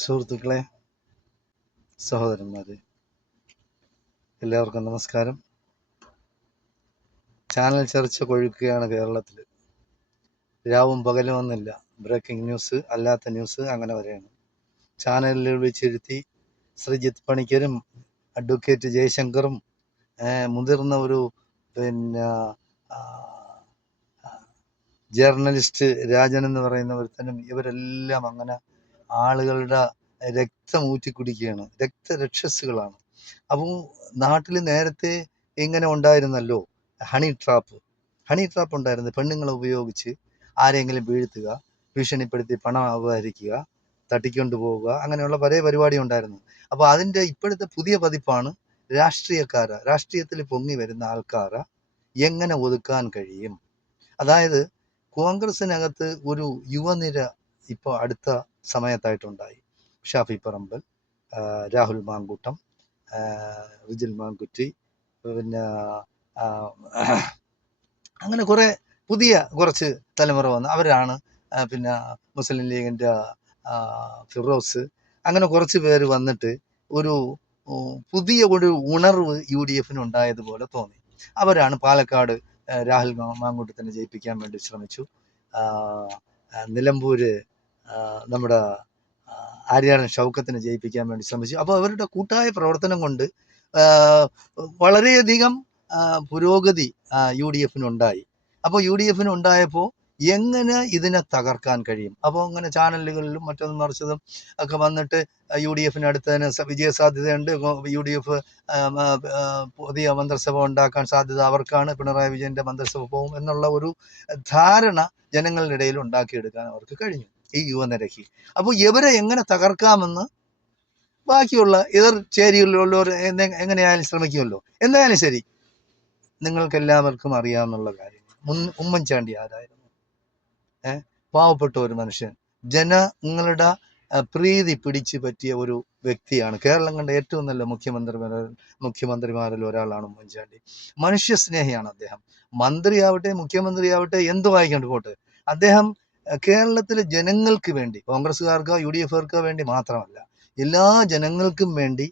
സുഹൃത്തുക്കളെ, സഹോദരന്മാരെ, എല്ലാവർക്കും നമസ്കാരം. ചാനൽ ചർച്ച കൊഴുക്കുകയാണ് കേരളത്തിൽ. രാവും പകലും ഒന്നില്ല. ബ്രേക്കിംഗ് ന്യൂസ്, അല്ലാത്ത ന്യൂസ്, അങ്ങനെ വരെയാണ്. ചാനലിൽ വിളിച്ചിരുത്തി ശ്രീജിത്ത് പണിക്കരും അഡ്വക്കേറ്റ് ജയശങ്കറും മുതിർന്ന ഒരു പിന്നെ ജേർണലിസ്റ്റ് രാജൻ എന്ന് പറയുന്ന ഒരുത്തനും ഇവരെല്ലാം അങ്ങനെ ആളുകളുടെ രക്തം ഊറ്റി കുടിക്കുകയാണ്. രക്തരക്ഷസുകളാണ്. അപ്പോൾ നാട്ടിൽ നേരത്തെ ഇങ്ങനെ ഉണ്ടായിരുന്നല്ലോ, ഹണി ട്രാപ്പ് ഉണ്ടായിരുന്നു. പെണ്ണുങ്ങളെ ഉപയോഗിച്ച് ആരെങ്കിലും വീഴ്ത്തുക, ഭീഷണിപ്പെടുത്തി പണം അപഹരിക്കുക, തട്ടിക്കൊണ്ടു പോവുക, അങ്ങനെയുള്ള പല പരിപാടി ഉണ്ടായിരുന്നു. അപ്പോൾ അതിൻ്റെ ഇപ്പോഴത്തെ പുതിയ പതിപ്പാണ് രാഷ്ട്രീയത്തിൽ പൊങ്ങി വരുന്ന ആൾക്കാരെ എങ്ങനെ ഒതുക്കാൻ കഴിയും. അതായത് കോൺഗ്രസിനകത്ത് ഒരു യുവനിര ഇപ്പോൾ അടുത്ത സമയത്തായിട്ടുണ്ടായി. ഷാഫി പറമ്പൽ, രാഹുൽ മാങ്കൂട്ടം, വിജിൽ മാങ്കുറ്റി, പിന്നെ അങ്ങനെ കുറച്ച് തലമുറ വന്ന് അവരാണ്. പിന്നെ മുസ്ലിം ലീഗിൻ്റെ ഫിറോസ്, അങ്ങനെ കുറച്ച് പേര് വന്നിട്ട് ഒരു പുതിയ ഒരു ഉണർവ് UDF ഉണ്ടായതുപോലെ തോന്നി. അവരാണ് പാലക്കാട് രാഹുൽ മാങ്കൂട്ടത്തിനെ ജയിപ്പിക്കാൻ വേണ്ടി ശ്രമിച്ചു. നിലമ്പൂര് നമ്മുടെ ആര്യാടൻ ഷൗക്കത്തിനെ ജയിപ്പിക്കാൻ വേണ്ടി ശ്രമിച്ചു. അപ്പോൾ അവരുടെ കൂട്ടായ പ്രവർത്തനം കൊണ്ട് വളരെയധികം പുരോഗതി UDF ഉണ്ടായി. അപ്പോൾ UDF ഉണ്ടായപ്പോൾ എങ്ങനെ ഇതിനെ തകർക്കാൻ കഴിയും. അപ്പോൾ അങ്ങനെ ചാനലുകളിലും മറ്റൊന്നും മറിച്ചതും ഒക്കെ വന്നിട്ട് UDF അടുത്തതിന് വിജയസാധ്യതയുണ്ട്, UDF പുതിയ മന്ത്രിസഭ ഉണ്ടാക്കാൻ സാധ്യത അവർക്കാണ്, പിണറായി വിജയൻ്റെ മന്ത്രിസഭ പോകും എന്നുള്ള ഒരു ധാരണ ജനങ്ങളുടെ ഇടയിൽ ഉണ്ടാക്കിയെടുക്കാൻ അവർക്ക് കഴിഞ്ഞു, ഈ യുവനിരക്ക്. അപ്പോൾ ഇവരെ എങ്ങനെ തകർക്കാമെന്ന് ബാക്കിയുള്ള എതിർ ചേരികളിലുള്ളവർ എങ്ങനെയായാലും ശ്രമിക്കുമല്ലോ. എന്തായാലും ശരി, നിങ്ങൾക്കെല്ലാവർക്കും അറിയാവുന്നുള്ള കാര്യം, ഉമ്മൻചാണ്ടി ആരായിരുന്നു? പാവപ്പെട്ട ഒരു മനുഷ്യൻ, ജനങ്ങളുടെ പ്രീതി പിടിച്ചു പറ്റിയ ഒരു വ്യക്തിയാണ്. കേരളം കണ്ട ഏറ്റവും നല്ല മുഖ്യമന്ത്രിമാരിൽ ഒരാളാണ് ഉമ്മൻചാണ്ടി. മനുഷ്യസ്നേഹിയാണ് അദ്ദേഹം. മന്ത്രിയാവട്ടെ മുഖ്യമന്ത്രിയാവട്ടെ എന്ത് വായിക്കൊണ്ട് പോട്ടെ, അദ്ദേഹം കേരളത്തിലെ ജനങ്ങൾക്ക് വേണ്ടി, കോൺഗ്രസ്സുകാർക്കോ UDFകാർക്കോ വേണ്ടി മാത്രമല്ല, എല്ലാ ജനങ്ങൾക്കും വേണ്ടി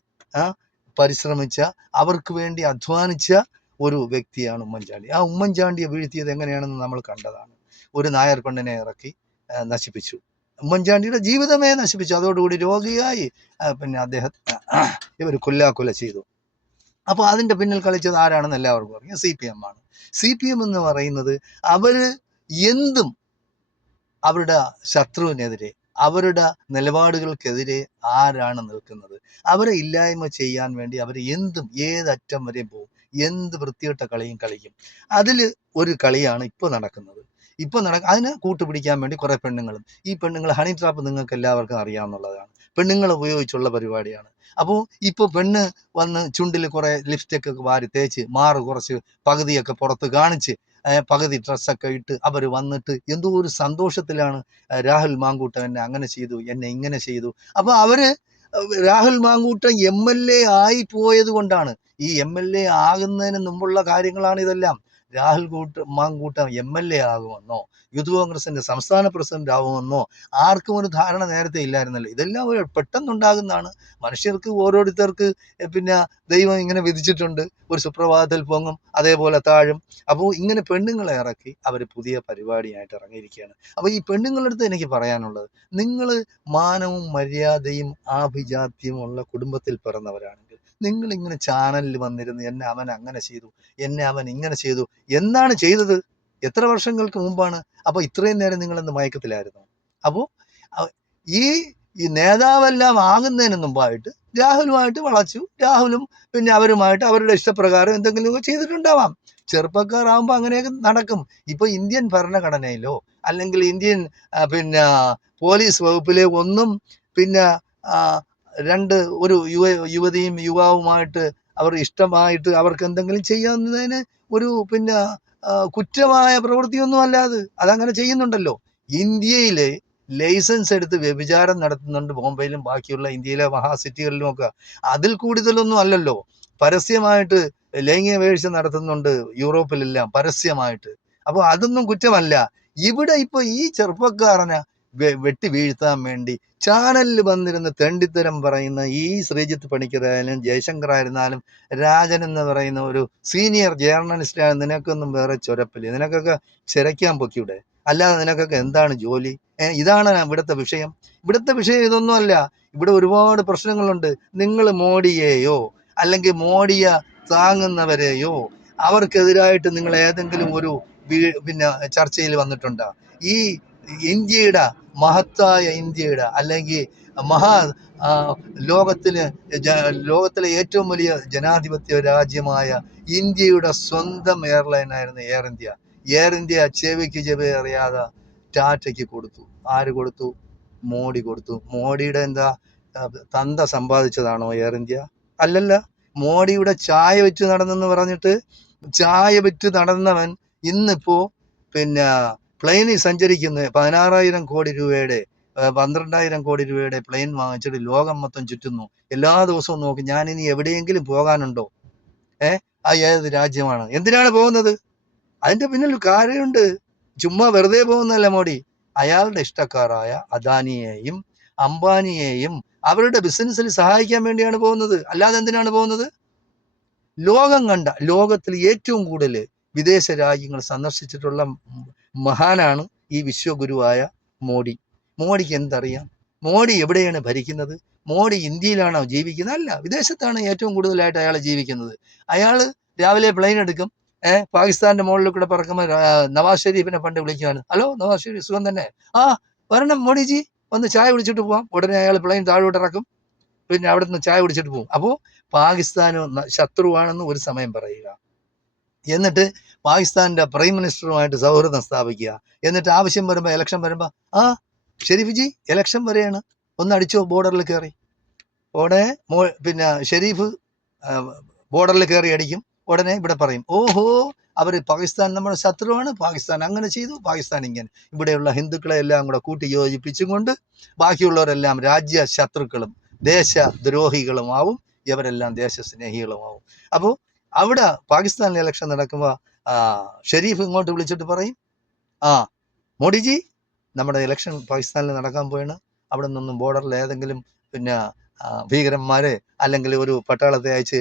പരിശ്രമിച്ച, അവർക്ക് വേണ്ടി അധ്വാനിച്ച ഒരു വ്യക്തിയാണ് ഉമ്മൻചാണ്ടി. ആ ഉമ്മൻചാണ്ടിയെ വീഴ്ത്തിയത് എങ്ങനെയാണെന്ന് നമ്മൾ കണ്ടതാണ്. ഒരു നായർ പെണ്ണിനെ ഇറക്കി നശിപ്പിച്ചു. ഉമ്മൻചാണ്ടിയുടെ ജീവിതമേ നശിപ്പിച്ചു. അതോടുകൂടി രോഗിയായി പിന്നെ അദ്ദേഹത്തെ ഇവർ കൊല്ലാക്കൊല ചെയ്തു. അപ്പോൾ അതിൻ്റെ പിന്നിൽ കളിച്ചത് ആരാണെന്ന് എല്ലാവർക്കും അറിയാം, CPM ആണ്. CPM എന്ന് പറയുന്നത് അവര് എന്തും അവരുടെ ശത്രുവിനെതിരെ, അവരുടെ നിലപാടുകൾക്കെതിരെ ആരാണ് നിൽക്കുന്നത്, അവരെ ഇല്ലായ്മ ചെയ്യാൻ വേണ്ടി അവർ എന്തും ഏതറ്റം വരെയും പോകും, എന്ത് വൃത്തികെട്ട കളിയും കളിക്കും. അതിൽ ഒരു കളിയാണ് ഇപ്പോൾ നടക്കുന്നത്. അതിനെ കൂട്ടുപിടിക്കാൻ വേണ്ടി കുറേ പെണ്ണുങ്ങളും, ഈ പെണ്ണുങ്ങൾ ഹണി ട്രാപ്പ് നിങ്ങൾക്ക് എല്ലാവർക്കും അറിയാവുന്നതാണ്, പെണ്ണുങ്ങൾ ഉപയോഗിച്ചുള്ള പരിപാടിയാണ്. അപ്പോൾ ഇപ്പോൾ പെണ്ണ് വന്ന് ചുണ്ടിൽ കുറേ ലിപ്സ്റ്റിക് ഒക്കെ വാരി തേച്ച്, മാറ് കുറച്ച് പകുതിയൊക്കെ പുറത്ത് കാണിച്ച്, പകുതി ഡ്രസ്സൊക്കെ ഇട്ട് അവർ വന്നിട്ട് എന്തോ ഒരു സന്തോഷത്തിലാണ്. രാഹുൽ മാങ്കൂട്ടം എന്നെ അങ്ങനെ ചെയ്തു, എന്നെ ഇങ്ങനെ ചെയ്തു. അപ്പോൾ രാഹുൽ മാങ്കൂട്ടം MLA ആയി പോയത് കൊണ്ടാണ്. ഈ MLA ആകുന്നതിന് മുമ്പുള്ള കാര്യങ്ങളാണ് ഇതെല്ലാം. രാഹുൽ മാങ്കൂട്ടം MLA ആകുമെന്നോ യൂത്ത് കോൺഗ്രസിന്റെ സംസ്ഥാന പ്രസിഡന്റ് ആകുമെന്നോ ആർക്കും ഒരു ധാരണ നേരത്തെ ഇല്ലായിരുന്നല്ലോ. ഇതെല്ലാം പെട്ടെന്നുണ്ടാകുന്നതാണ്. മനുഷ്യർക്ക് ഓരോരുത്തർക്ക് പിന്നെ ദൈവം ഇങ്ങനെ വിധിച്ചിട്ടുണ്ട്, ഒരു സുപ്രഭാതത്തിൽ പൊങ്ങും, അതേപോലെ താഴും. അപ്പോൾ ഇങ്ങനെ പെണ്ണുങ്ങളെ ഇറക്കി അവർ പുതിയ പരിപാടിയായിട്ട് ഇറങ്ങിയിരിക്കുകയാണ്. അപ്പോൾ ഈ പെണ്ണുങ്ങളുടെ അടുത്ത് എനിക്ക് പറയാനുള്ളത്, നിങ്ങൾ മാനവും മര്യാദയും ആഭിജാത്യവും ഉള്ള കുടുംബത്തിൽ പിറന്നവരാണെങ്കിൽ നിങ്ങളിങ്ങനെ ചാനലിൽ വന്നിരുന്ന് എന്നെ അവൻ അങ്ങനെ ചെയ്തു, എന്നെ അവൻ ഇങ്ങനെ ചെയ്തു, എന്താണ് ചെയ്തത്? എത്ര വർഷങ്ങൾക്ക് മുമ്പാണ്? അപ്പോൾ ഇത്രയും നേരം നിങ്ങളെന്ന് മയക്കത്തിലായിരുന്നു. അപ്പോൾ ഈ നേതാവെല്ലാം ആകുന്നതിന് മുമ്പായിട്ട് രാഹുലുമായിട്ട് വളച്ചു, രാഹുലും പിന്നെ അവരുമായിട്ട് അവരുടെ ഇഷ്ടപ്രകാരം എന്തെങ്കിലുമൊക്കെ ചെയ്തിട്ടുണ്ടാവാം. ചെറുപ്പക്കാരാകുമ്പോൾ അങ്ങനെയൊക്കെ നടക്കും. ഇപ്പോൾ ഇന്ത്യൻ ഭരണഘടനയിലോ അല്ലെങ്കിൽ ഇന്ത്യൻ പിന്നെ പോലീസ് വകുപ്പിലെ ഒന്നും പിന്നെ ഒരു യുവതിയും യുവാവുമായിട്ട് അവർ ഇഷ്ടമായിട്ട് അവർക്ക് എന്തെങ്കിലും ചെയ്യാവുന്നതിന് ഒരു പിന്നെ കുറ്റമായ പ്രവൃത്തിയൊന്നും അല്ലാതെ അതങ്ങനെ ചെയ്യുന്നുണ്ടല്ലോ. ഇന്ത്യയിലെ ലൈസൻസ് എടുത്ത് വ്യഭിചാരം നടത്തുന്നുണ്ട് ബോംബെയിലും ബാക്കിയുള്ള ഇന്ത്യയിലെ മഹാസിറ്റികളിലുമൊക്കെ. അതിൽ കൂടുതലൊന്നും അല്ലല്ലോ. പരസ്യമായിട്ട് ലൈംഗിക വീഴ്ച നടത്തുന്നുണ്ട് യൂറോപ്പിലെല്ലാം പരസ്യമായിട്ട്. അപ്പോൾ അതൊന്നും കുറ്റമല്ല. ഇവിടെ ഇപ്പോൾ ഈ ചെറുപ്പക്കാരനെ വെട്ടി വീഴ്ത്താൻ വേണ്ടി ചാനലിൽ വന്നിരുന്ന് തെണ്ടിത്തരം പറയുന്ന ഈ ശ്രീജിത്ത് പണിക്കരായാലും ജയശങ്കർ ആയിരുന്നാലും രാജൻ എന്ന് പറയുന്ന ഒരു സീനിയർ ജേർണലിസ്റ്റായ നിനക്കൊന്നും വേറെ ചൊരപ്പില്ല. നിനക്കൊക്കെ ചിരയ്ക്കാൻ പൊക്കിവിടെ, അല്ലാതെ നിനക്കൊക്കെ എന്താണ് ജോലി? ഇതാണ് ഇവിടുത്തെ വിഷയം. ഇവിടുത്തെ വിഷയം ഇതൊന്നുമല്ല. ഇവിടെ ഒരുപാട് പ്രശ്നങ്ങളുണ്ട്. നിങ്ങൾ മോഡിയെയോ അല്ലെങ്കിൽ മോഡിയെ താങ്ങുന്നവരെയോ അവർക്കെതിരായിട്ട് നിങ്ങൾ ഏതെങ്കിലും ഒരു പിന്നെ ചർച്ചയിൽ വന്നിട്ടുണ്ടോ? ഈ ഇന്ത്യയുടെ മഹത്തായ ഇന്ത്യയുടെ അല്ലെങ്കിൽ മഹാ ലോകത്തിലെ ഏറ്റവും വലിയ ജനാധിപത്യ രാജ്യമായ ഇന്ത്യയുടെ സ്വന്തം എയർലൈനായിരുന്നു എയർ ഇന്ത്യ. എയർ ഇന്ത്യ ചെവിക്ക് ചെവി അറിയാതെ ടാറ്റയ്ക്ക് കൊടുത്തു. ആര് കൊടുത്തു? മോഡി കൊടുത്തു. മോഡിയുടെ എന്താ തന്ത സമ്പാദിച്ചതാണോ എയർ ഇന്ത്യ? അല്ലല്ല. മോഡിയുടെ ചായ വിറ്റ് നടന്നെന്ന് പറഞ്ഞിട്ട് ചായ വിറ്റ് നടന്നവൻ ഇന്നിപ്പോ പിന്നെ പ്ലെയിനിൽ സഞ്ചരിക്കുന്ന 16,000 കോടി രൂപയുടെ 12,000 കോടി രൂപയുടെ പ്ലെയിൻ വാങ്ങിച്ചിട്ട് ലോകം മൊത്തം ചുറ്റുന്നു. എല്ലാ ദിവസവും നോക്കും ഞാൻ ഇനി എവിടെയെങ്കിലും പോകാനുണ്ടോ. ആ ഏത് രാജ്യമാണ്? എന്തിനാണ് പോകുന്നത്? അതിന്റെ പിന്നിൽ കാര്യമുണ്ട്. ചുമ്മാ വെറുതെ പോകുന്നതല്ല മോഡി. അയാളുടെ ഇഷ്ടക്കാരായ അദാനിയെയും അംബാനിയെയും അവരുടെ ബിസിനസ്സിൽ സഹായിക്കാൻ വേണ്ടിയാണ് പോകുന്നത്. അല്ലാതെ എന്തിനാണ് പോകുന്നത്? ലോകം കണ്ട ലോകത്തിൽ ഏറ്റവും കൂടുതൽ വിദേശ രാജ്യങ്ങൾ സന്ദർശിച്ചിട്ടുള്ള മഹാനാണ് ഈ വിശ്വഗുരുവായ മോഡി. മോഡിക്ക് എന്തറിയാം? മോഡി എവിടെയാണ് ഭരിക്കുന്നത്? മോഡി ഇന്ത്യയിലാണോ ജീവിക്കുന്നത്? അല്ല, വിദേശത്താണ് ഏറ്റവും കൂടുതലായിട്ട് അയാൾ ജീവിക്കുന്നത്. അയാൾ രാവിലെ പ്ലെയിൻ എടുക്കും, പാകിസ്ഥാന്റെ മുകളിൽ കൂടെ പറക്കുമ്പോൾ നവാസ് ഷെരീഫിനെ പണ്ട് വിളിക്കുകയാണ്, ഹലോ നവാസ് ഷെരീഫ് സുഖം തന്നെ? ആ വരണം മോഡിജി, വന്ന് ചായ കുടിച്ചിട്ട് പോവാം. ഉടനെ അയാൾ പ്ലെയിൻ താഴോട്ട് ഇറക്കും, പിന്നെ അവിടെ നിന്ന് ചായ കുടിച്ചിട്ട് പോകും. അപ്പോൾ പാകിസ്ഥാന് ശത്രുവാണെന്ന് ഒരു സമയം പറയുക, എന്നിട്ട് പാകിസ്ഥാന്റെ പ്രൈം മിനിസ്റ്ററുമായിട്ട് സൗഹൃദം സ്ഥാപിക്കുക, എന്നിട്ട് ആവശ്യം വരുമ്പോൾ ഇലക്ഷൻ വരുമ്പോൾ ആ ഷെരീഫ് ജി ഇലക്ഷൻ വരെയാണ്, ഒന്ന് അടിച്ചോ ബോർഡറിൽ കയറി. ഉടനെ പിന്നെ ഷെരീഫ് ബോർഡറിൽ കയറി അടിക്കും. ഉടനെ ഇവിടെ പറയും, ഓഹോ അവർ പാകിസ്ഥാൻ നമ്മുടെ ശത്രുവാണ്, പാകിസ്ഥാൻ അങ്ങനെ ചെയ്തു, പാകിസ്ഥാൻ ഇങ്ങനെ. ഇവിടെയുള്ള ഹിന്ദുക്കളെ എല്ലാം കൂടെ കൂട്ടി യോജിപ്പിച്ചും കൊണ്ട് ബാക്കിയുള്ളവരെല്ലാം രാജ്യ ശത്രുക്കളും ദേശദ്രോഹികളുമാവും, ഇവരെല്ലാം ദേശസ്നേഹികളുമാവും. അപ്പോൾ അവിടെ പാകിസ്ഥാനിൽ ഇലക്ഷൻ നടക്കുമ്പോൾ ഷെരീഫ് ഇങ്ങോട്ട് വിളിച്ചിട്ട് പറയും, ആ മോഡിജി നമ്മുടെ ഇലക്ഷൻ പാകിസ്ഥാനിൽ നടക്കാൻ പോയാണ്, അവിടെ നിന്നും ബോർഡറിൽ ഏതെങ്കിലും പിന്നെ ഭീകരന്മാരെ അല്ലെങ്കിൽ ഒരു പട്ടാളത്തെ അയച്ച്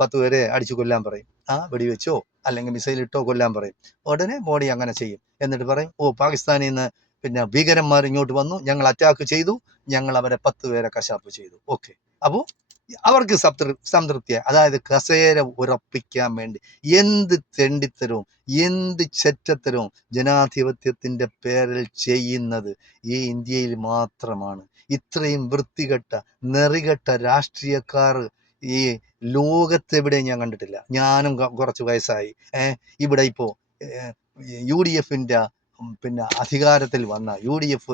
10 പേരെ അടിച്ചു കൊല്ലാൻ പറയും. വെടിവെച്ചോ അല്ലെങ്കിൽ മിസൈൽ ഇട്ടോ കൊല്ലാൻ പറയും. ഉടനെ മോഡി അങ്ങനെ ചെയ്യും. എന്നിട്ട് പറയും, ഓ പാകിസ്ഥാനിൽ നിന്ന് പിന്നെ ഭീകരന്മാർ ഇങ്ങോട്ട് വന്നു, ഞങ്ങൾ അറ്റാക്ക് ചെയ്തു, ഞങ്ങൾ അവരെ 10 പേരെ കശാപ്പ് ചെയ്തു. ഓക്കെ. അപ്പോൾ അവർക്ക് സംതൃപ്തിയായി. അതായത് കസേര ഉറപ്പിക്കാൻ വേണ്ടി എന്ത് തെണ്ടിത്തരവും എന്ത് ചെറ്റത്തരവും ജനാധിപത്യത്തിന്റെ പേരിൽ ചെയ്യുന്നത് ഈ ഇന്ത്യയിൽ മാത്രമാണ്. ഇത്രയും വൃത്തികെട്ട നെറികെട്ട രാഷ്ട്രീയക്കാർ ഈ ലോകത്തെവിടെയും ഞാൻ കണ്ടിട്ടില്ല. ഞാനും കുറച്ച് വയസ്സായി. ഇവിടെ ഇപ്പോൾ UDF പിന്നെ അധികാരത്തിൽ വന്ന UDF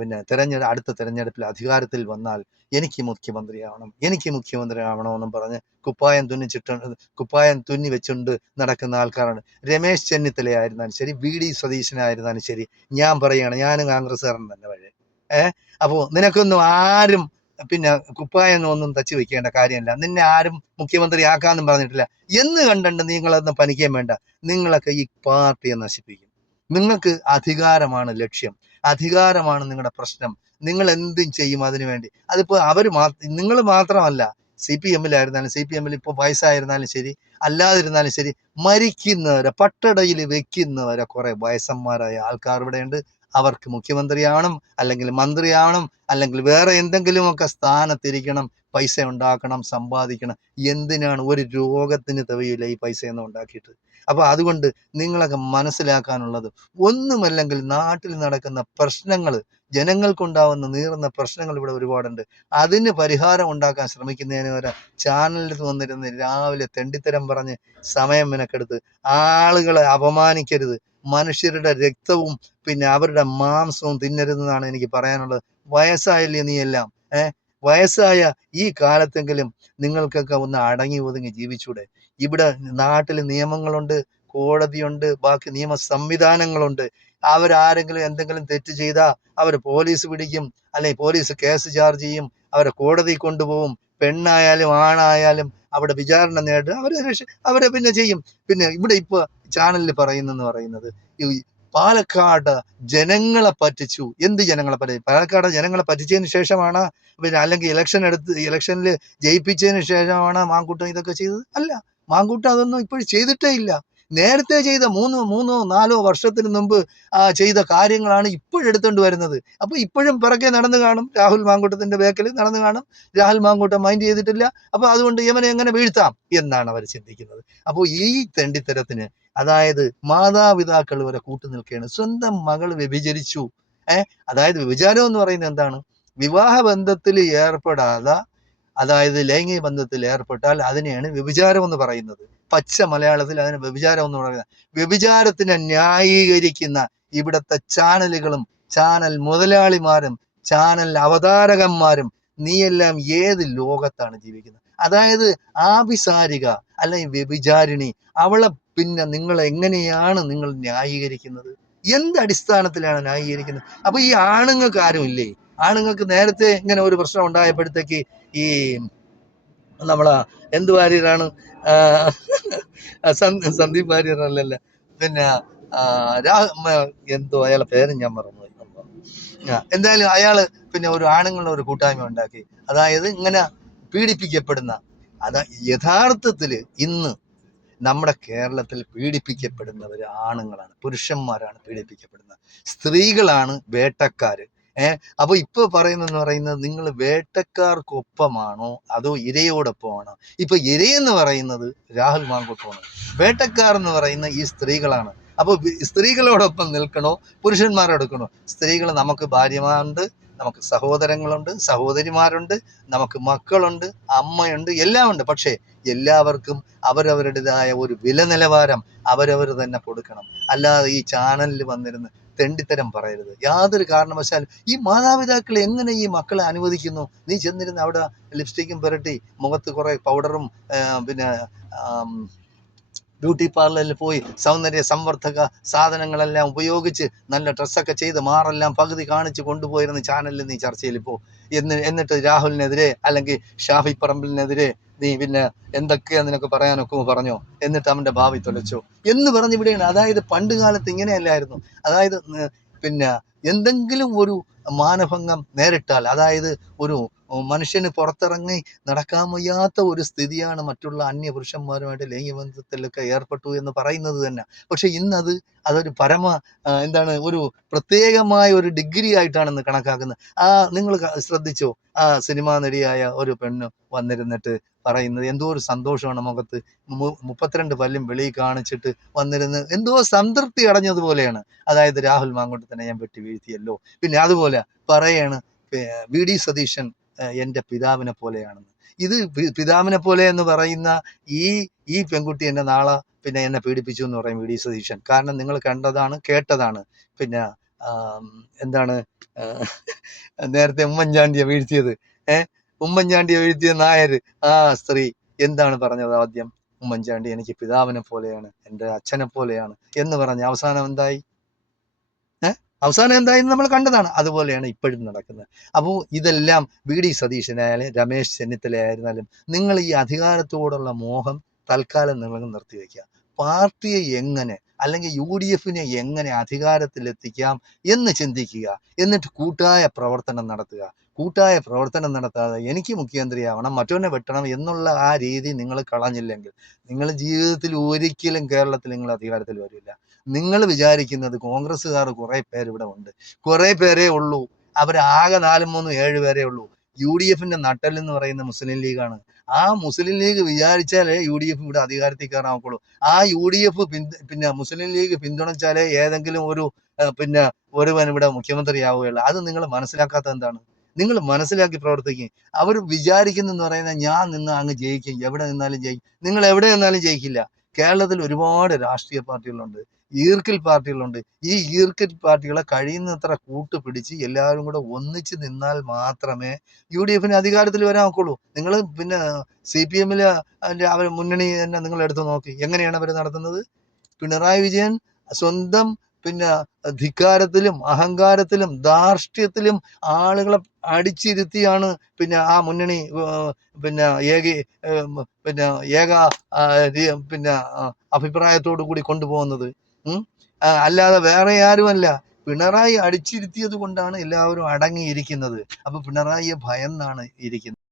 പിന്നെ അടുത്ത തെരഞ്ഞെടുപ്പിൽ അധികാരത്തിൽ വന്നാൽ എനിക്ക് മുഖ്യമന്ത്രിയാവണമെന്നും പറഞ്ഞ് കുപ്പായം തുന്നി വെച്ചുകൊണ്ട് നടക്കുന്ന ആൾക്കാരാണ്. രമേശ് ചെന്നിത്തലയായിരുന്നാലും ശരി, VD സതീശനായിരുന്നാലും ശരി, ഞാൻ പറയുകയാണ്, ഞാനും കോൺഗ്രസ്സുകാരൻ തന്നെ വഴി. അപ്പോൾ നിനക്കൊന്നും ആരും പിന്നെ കുപ്പായം ഒന്നും തച്ച് വെക്കേണ്ട കാര്യമില്ല, നിന്നെ ആരും മുഖ്യമന്ത്രി ആക്കാന്നും പറഞ്ഞിട്ടില്ല എന്ന് കണ്ടുണ്ട് നിങ്ങളൊന്നും പനിക്കാൻ വേണ്ട. നിങ്ങളൊക്കെ ഈ പാർട്ടിയെ നശിപ്പിക്കും. നിങ്ങൾക്ക് അധികാരമാണ് ലക്ഷ്യം, അധികാരമാണ് നിങ്ങളുടെ പ്രശ്നം. നിങ്ങൾ എന്തും ചെയ്യും അതിനു വേണ്ടി. അതിപ്പോ നിങ്ങൾ മാത്രമല്ല, CPM-ലായിരുന്നാലും CPM-ൽ ഇപ്പോൾ വയസ്സായിരുന്നാലും ശരി, അല്ലാതിരുന്നാലും ശരി, മരിക്കുന്നവരെ പട്ടടയിൽ വെക്കുന്നവരെ കുറെ വയസ്സന്മാരായ ആൾക്കാർ ഇവിടെയുണ്ട്. അവർക്ക് മുഖ്യമന്ത്രിയാവണം, അല്ലെങ്കിൽ മന്ത്രിയാവണം, അല്ലെങ്കിൽ വേറെ എന്തെങ്കിലുമൊക്കെ സ്ഥാനത്തിരിക്കണം, പൈസ ഉണ്ടാക്കണം, സമ്പാദിക്കണം. എന്തിനാണ്? ഒരു രോഗത്തിന് തവിയില്ല ഈ പൈസയൊന്നും ഉണ്ടാക്കിയിട്ട്. അപ്പൊ അതുകൊണ്ട് നിങ്ങളൊക്കെ മനസ്സിലാക്കാനുള്ളത്, ഒന്നുമല്ലെങ്കിൽ നാട്ടിൽ നടക്കുന്ന പ്രശ്നങ്ങൾ, ജനങ്ങൾക്കുണ്ടാവുന്ന നീറുന്ന പ്രശ്നങ്ങൾ ഇവിടെ ഒരുപാടുണ്ട്. അതിന് പരിഹാരം ഉണ്ടാക്കാൻ ശ്രമിക്കുന്നതിന് വരെ ചാനലിൽ വന്നിരുന്ന് രാവിലെ തെണ്ടിത്തരം പറഞ്ഞ് സമയം മെനക്കെടുത്ത് ആളുകളെ അപമാനിക്കരുത്. മനുഷ്യരുടെ രക്തവും പിന്നെ അവരുടെ മാംസവും തിന്നരുതെന്നാണ് എനിക്ക് പറയാനുള്ളത്. വയസ്സായില്ലേ നീ എല്ലാം? വയസ്സായ ഈ കാലത്തെങ്കിലും നിങ്ങൾക്കൊക്കെ ഒന്ന് അടങ്ങി ഒതുങ്ങി ജീവിച്ചൂടെ? ഇവിടെ നാട്ടിൽ നിയമങ്ങളുണ്ട്, കോടതിയുണ്ട്, ബാക്കി നിയമ സംവിധാനങ്ങളുണ്ട്. അവരാരെങ്കിലും എന്തെങ്കിലും തെറ്റ് ചെയ്താൽ അവർ പോലീസ് പിടിക്കും, അല്ലെങ്കിൽ പോലീസ് കേസ് ചാർജ് ചെയ്യും, അവരെ കോടതി കൊണ്ടുപോകും. പെണ്ണായാലും ആണായാലും അവിടെ വിചാരണ നേടുക, അവരെ പിന്നെ ചെയ്യും. പിന്നെ ഇവിടെ ഇപ്പോൾ ചാനലിൽ പറയുന്നത് പാലക്കാട് ജനങ്ങളെ പറ്റിച്ചു. എന്ത് ജനങ്ങളെ പറ്റിച്ചു? പാലക്കാട് ജനങ്ങളെ പറ്റിച്ചതിന് ശേഷമാണ് പിന്നെ അല്ലെങ്കിൽ ഇലക്ഷനിൽ ജയിപ്പിച്ചതിന് ശേഷമാണ് മാങ്കൂട്ടം ഇതൊക്കെ ചെയ്തത്? അല്ല, മാങ്കൂട്ടം അതൊന്നും ഇപ്പോഴും ചെയ്തിട്ടേ ഇല്ല. നേരത്തെ ചെയ്ത മൂന്നോ നാലോ വർഷത്തിന് മുമ്പ് ചെയ്ത കാര്യങ്ങളാണ് ഇപ്പോഴെടുത്തോണ്ട് വരുന്നത്. അപ്പൊ ഇപ്പോഴും പിറകെ നടന്നു കാണും, രാഹുൽ മാങ്കൂട്ടത്തിന്റെ ബേക്കിൽ നടന്നു കാണും. രാഹുൽ മാങ്കൂട്ടം മൈൻഡ് ചെയ്തിട്ടില്ല. അപ്പൊ അതുകൊണ്ട് യവനെ എങ്ങനെ വീഴ്ത്താം എന്നാണ് അവർ ചിന്തിക്കുന്നത്. അപ്പോൾ ഈ തെണ്ടിത്തരത്തിന്, അതായത് മാതാപിതാക്കൾ വരെ കൂട്ടുനിൽക്കുകയാണ്. സ്വന്തം മകൾ വ്യഭിചരിച്ചു. അതായത് വ്യഭിചാരം എന്ന് പറയുന്നത് എന്താണ്? വിവാഹ ബന്ധത്തിൽ ഏർപ്പെടാതെ, അതായത് ലൈംഗിക ബന്ധത്തിൽ ഏർപ്പെട്ടാൽ അതിനെയാണ് വ്യഭിചാരം എന്ന് പറയുന്നത്. പച്ച മലയാളത്തിൽ അതിന് വ്യഭിചാരം എന്ന് പറയുന്നത്. വ്യഭിചാരത്തിനെ ന്യായീകരിക്കുന്ന ഇവിടുത്തെ ചാനലുകളും ചാനൽ മുതലാളിമാരും ചാനൽ അവതാരകന്മാരും നീയെല്ലാം ഏത് ലോകത്താണ് ജീവിക്കുന്നത്? അതായത് ആഭിസാരിക അല്ലെങ്കിൽ വ്യഭിചാരിണി, അവളെ പിന്നെ നിങ്ങൾ എങ്ങനെയാണ് നിങ്ങൾ ന്യായീകരിക്കുന്നത്? എന്ത് അടിസ്ഥാനത്തിലാണ് ന്യായീകരിക്കുന്നത്? അപ്പൊ ഈ ആണുങ്ങൾക്ക് ആരും ഇല്ലേ? ആണുങ്ങൾക്ക് നേരത്തെ ഇങ്ങനെ ഒരു പ്രശ്നം ഉണ്ടായപ്പോഴത്തേക്ക് ഈ നമ്മളെ എന്ത് വാര്യരാണ്, സന്ദീപ് വാര്യരല്ലല്ല, പിന്നെ എന്തോ അയാളെ പേര് ഞാൻ മറന്നുപോയി. എന്തായാലും അയാള് പിന്നെ ഒരു ആണുങ്ങളുടെ ഒരു കൂട്ടായ്മ ഉണ്ടാക്കി. അതായത് ഇങ്ങനെ പീഡിപ്പിക്കപ്പെടുന്ന, യഥാർത്ഥത്തിൽ ഇന്ന് നമ്മുടെ കേരളത്തിൽ പീഡിപ്പിക്കപ്പെടുന്നവർ ആണുങ്ങളാണ്, പുരുഷന്മാരാണ് പീഡിപ്പിക്കപ്പെടുന്നത്. സ്ത്രീകളാണ് വേട്ടക്കാര്. അപ്പൊ ഇപ്പൊ പറയുന്നത് നിങ്ങൾ വേട്ടക്കാർക്കൊപ്പമാണോ അതോ ഇരയോടൊപ്പമാണോ? ഇപ്പൊ ഇരയെന്ന് പറയുന്നത് രാഹുൽ മാങ്കൂട്ടമാണ്, വേട്ടക്കാർ എന്ന് പറയുന്ന ഈ സ്ത്രീകളാണ്. അപ്പൊ സ്ത്രീകളോടൊപ്പം നിൽക്കണോ പുരുഷന്മാരോടൊക്കണോ? സ്ത്രീകൾ, നമുക്ക് ഭാര്യമാരുണ്ട്, നമുക്ക് സഹോദരങ്ങളുണ്ട്, സഹോദരിമാരുണ്ട്, നമുക്ക് മക്കളുണ്ട്, അമ്മയുണ്ട്, എല്ലാം ഉണ്ട്. പക്ഷേ എല്ലാവർക്കും അവരവരുടേതായ ഒരു വില നിലവാരം അവരവർ തന്നെ കൊടുക്കണം. അല്ലാതെ ഈ ചാനലിൽ വന്നിരുന്ന് തെണ്ടിത്തരം പറയരുത് യാതൊരു കാരണവശാലും. ഈ മാതാപിതാക്കൾ എങ്ങനെ ഈ മക്കളെ അനുവദിക്കുന്നു? നീ ചെന്നിരുന്ന് അവിടെ ലിപ്സ്റ്റിക്കും പുരട്ടി മുഖത്ത് കുറെ പൗഡറും പിന്നെ ബ്യൂട്ടി പാർലറിൽ പോയി സൗന്ദര്യ സംവർദ്ധക സാധനങ്ങളെല്ലാം ഉപയോഗിച്ച് നല്ല ഡ്രസ്സൊക്കെ ചെയ്ത് മാറെല്ലാം പകുതി കാണിച്ച് കൊണ്ടുപോയിരുന്ന ചാനലിൽ നീ ചർച്ചയിൽ പോ. എന്നിട്ട് രാഹുലിനെതിരെ അല്ലെങ്കിൽ ഷാഫി പറമ്പിലിനെതിരെ നീ പിന്നെ എന്തൊക്കെയാ നിനക്ക് പറയാനൊക്കെ പറഞ്ഞോ, എന്നിട്ട് അവൻ്റെ ഭാവി തൊലച്ചോ എന്ന് പറഞ്ഞ് ഇവിടെയാണ്. അതായത് പണ്ട് കാലത്ത് ഇങ്ങനെയല്ലായിരുന്നു. അതായത് പിന്നെ എന്തെങ്കിലും ഒരു മാനഭംഗം നേരിട്ടാൽ, അതായത് ഒരു മനുഷ്യന് പുറത്തിറങ്ങി നടക്കാൻ വയ്യാത്ത ഒരു സ്ഥിതിയാണ് മറ്റുള്ള അന്യ പുരുഷന്മാരുമായിട്ട് ലൈംഗികബന്ധത്തിലൊക്കെ ഏർപ്പെട്ടു എന്ന് പറയുന്നത് തന്നെ. പക്ഷെ ഇന്നത് അതൊരു എന്താണ്, ഒരു പ്രത്യേകമായ ഒരു ഡിഗ്രി ആയിട്ടാണെന്ന് കണക്കാക്കുന്നത്. നിങ്ങൾ ശ്രദ്ധിച്ചോ, സിനിമാ നടിയായ ഒരു പെണ്ണ് വന്നിരുന്നിട്ട് പറയുന്നത് എന്തോ ഒരു സന്തോഷമാണ് മുഖത്ത്, 32 പല്ലും വെളിയിൽ കാണിച്ചിട്ട് വന്നിരുന്ന് എന്തോ സംതൃപ്തി അടഞ്ഞതുപോലെയാണ്. അതായത് രാഹുൽ മാങ്കൂട്ടത്തിനെ ഞാൻ വെട്ടി വീഴ്ത്തിയല്ലോ. പിന്നെ അതുപോലെ പറയാണ് വി ഡി സതീശൻ എൻ്റെ പിതാവിനെ പോലെയാണെന്ന്. ഇത് പിതാവിനെ പോലെ എന്ന് പറയുന്ന ഈ പെൺകുട്ടി എന്നെ നാളെ പിന്നെ എന്നെ പീഡിപ്പിച്ചു എന്ന് പറയും വി ഡി സതീശൻ. കാരണം നിങ്ങൾ കണ്ടതാണ്, കേട്ടതാണ്. പിന്നെ എന്താണ് നേരത്തെ ഉമ്മൻചാണ്ടിയെ വീഴ്ത്തിയത്, ഉമ്മൻചാണ്ടിയെ വീഴ്ത്തിയ നായർ, സ്ത്രീ എന്താണ് പറഞ്ഞത് ആദ്യം? ഉമ്മൻചാണ്ടി എനിക്ക് പിതാവിനെ പോലെയാണ്, എൻ്റെ അച്ഛനെ പോലെയാണ് എന്ന് പറഞ്ഞ് അവസാനം എന്തായി? അവസാനം എന്തായെന്ന് നമ്മൾ കണ്ടതാണ്. അതുപോലെയാണ് ഇപ്പോഴും നടക്കുന്നത്. അപ്പോൾ ഇതെല്ലാം വി ഡി സതീശനായാലും രമേശ് ചെന്നിത്തലയായിരുന്നാലും നിങ്ങൾ ഈ അധികാരത്തോടുള്ള മോഹം തൽക്കാലം നിങ്ങൾ നിർത്തിവെക്കുക. പാർട്ടിയെ എങ്ങനെ, അല്ലെങ്കിൽ UDFനെ എങ്ങനെ അധികാരത്തിലെത്തിക്കാം എന്ന് ചിന്തിക്കുക. എന്നിട്ട് കൂട്ടായ പ്രവർത്തനം നടത്തുക. കൂട്ടായ പ്രവർത്തനം നടത്താതെ എനിക്ക് മുഖ്യമന്ത്രിയാവണം, മറ്റവനെ വെട്ടണം എന്നുള്ള ആ രീതി നിങ്ങൾ കളഞ്ഞില്ലെങ്കിൽ നിങ്ങൾ ജീവിതത്തിൽ ഒരിക്കലും കേരളത്തിൽ നിങ്ങൾ അധികാരത്തിൽ വരില്ല. നിങ്ങൾ വിചാരിക്കുന്നത് കോൺഗ്രസ്സുകാർ കുറെ പേര് ഇവിടെ ഉണ്ട്, കുറെ പേരേ ഉള്ളൂ. അവരാകെ 4, 3, 7 പേരേ ഉള്ളൂ. UDFന്റെ നട്ടൽ എന്ന് പറയുന്ന മുസ്ലിം ലീഗാണ്. ആ മുസ്ലിം ലീഗ് വിചാരിച്ചാലേ UDF ഇവിടെ അധികാരത്തിൽ കയറാൻ. ആ UDF പിന്നെ മുസ്ലിം ലീഗ് പിന്തുണച്ചാലേ ഏതെങ്കിലും ഒരു പിന്നെ ഒരുവൻ ഇവിടെ മുഖ്യമന്ത്രിയാവുകയുള്ളൂ. അത് നിങ്ങൾ മനസ്സിലാക്കാത്ത എന്താണ്? നിങ്ങൾ മനസ്സിലാക്കി പ്രവർത്തിക്കും. അവർ വിചാരിക്കുന്നെന്ന് പറയുന്നത് ഞാൻ നിന്ന് അങ്ങ് ജയിക്കും, എവിടെ നിന്നാലും ജയിക്കും. നിങ്ങൾ എവിടെ നിന്നാലും ജയിക്കില്ല. കേരളത്തിൽ ഒരുപാട് രാഷ്ട്രീയ പാർട്ടികളുണ്ട്, ഈർക്കിൽ പാർട്ടികളുണ്ട്. ഈ ഈർക്കിൽ പാർട്ടികളെ കഴിയുന്നത്ര കൂട്ടുപിടിച്ച് എല്ലാവരും കൂടെ ഒന്നിച്ച് നിന്നാൽ മാത്രമേ UDFന് അധികാരത്തിൽ വരാൻ ഒക്കുള്ളൂ. നിങ്ങൾ പിന്നെ CPMല് അവർ മുന്നണി തന്നെ നിങ്ങൾ എടുത്തു നോക്കി, എങ്ങനെയാണ് അവർ നടത്തുന്നത്? പിണറായി വിജയൻ സ്വന്തം പിന്നെ ധിക്കാരത്തിലും അഹങ്കാരത്തിലും ധാർഷ്ട്യത്തിലും ആളുകളെ അടിച്ചിരുത്തിയാണ് പിന്നെ ആ മുന്നണി പിന്നെ ഏക പിന്നെ അഭിപ്രായത്തോടു കൂടി കൊണ്ടുപോകുന്നത്. അല്ലാതെ വേറെ ആരുമല്ല. പിണറായി അടിച്ചിരുത്തിയത് കൊണ്ടാണ് എല്ലാവരും അടങ്ങിയിരിക്കുന്നത്. അപ്പൊ പിണറായിയെ ഭയന്നാണ് ഇരിക്കുന്നത്.